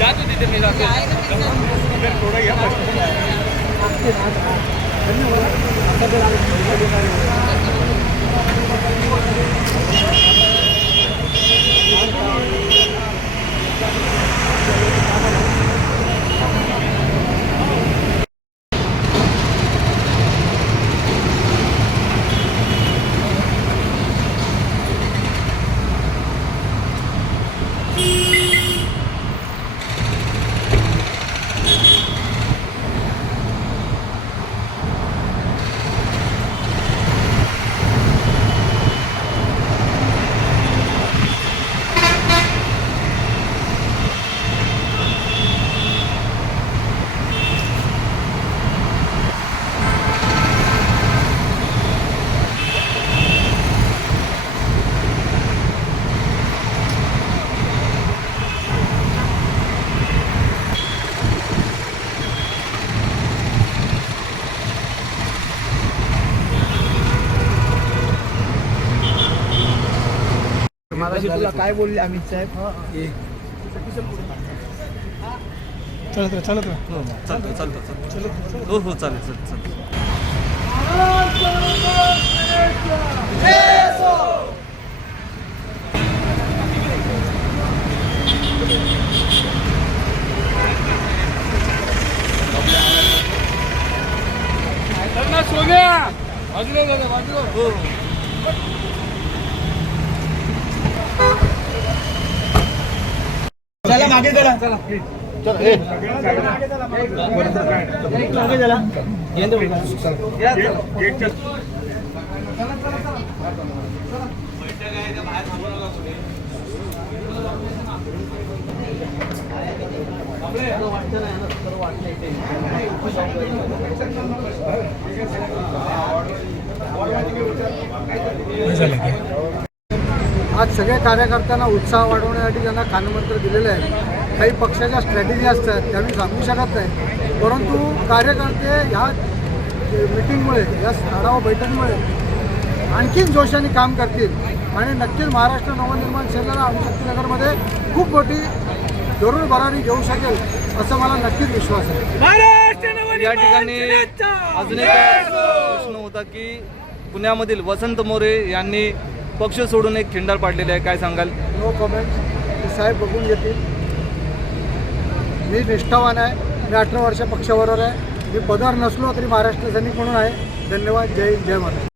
जा तू तिथे मी जातो. थोडं घ्या धन्यवाद मागाशी तुला काय बोलले अमित साहेब? चालत राहा चालत राहा चालतं चालतं चालतं. हो हो चालेल चालेल चालेल. हो हो. चला मागे चला. झालं सगळ्या कार्यकर्त्यांना उत्साह वाढवण्यासाठी ज्यांना कानमंत्र दिलेले आहे. काही पक्षाच्या स्ट्रॅटेजी असतात त्या मी सांगू शकत नाही. परंतु कार्यकर्ते ह्या मिटिंगमुळे या आढावा बैठकीमुळे आणखीन जोशाने काम करतील. आणि नक्कीच महाराष्ट्र नवनिर्माण सेनेला अणुशक्तीनगरमध्ये खूप मोठी जरूर भरारी घेऊ शकेल असं मला नक्कीच विश्वास आहे. या ठिकाणी अजून एक प्रश्न होता की पुण्यामधील वसंत मोरे यांनी पक्ष सोडून एक खिंडार पाडलेले आहे काय सांगाल? नो कमेंट्स साहेब बघून घेतील. मी निष्ठावान आहे. मी अठरा वर्ष पक्षाबरोबर आहे. मी पदावर नसलो तरी महाराष्ट्र सैनिक म्हणून आहे. धन्यवाद. जय जय महाराष्ट्र.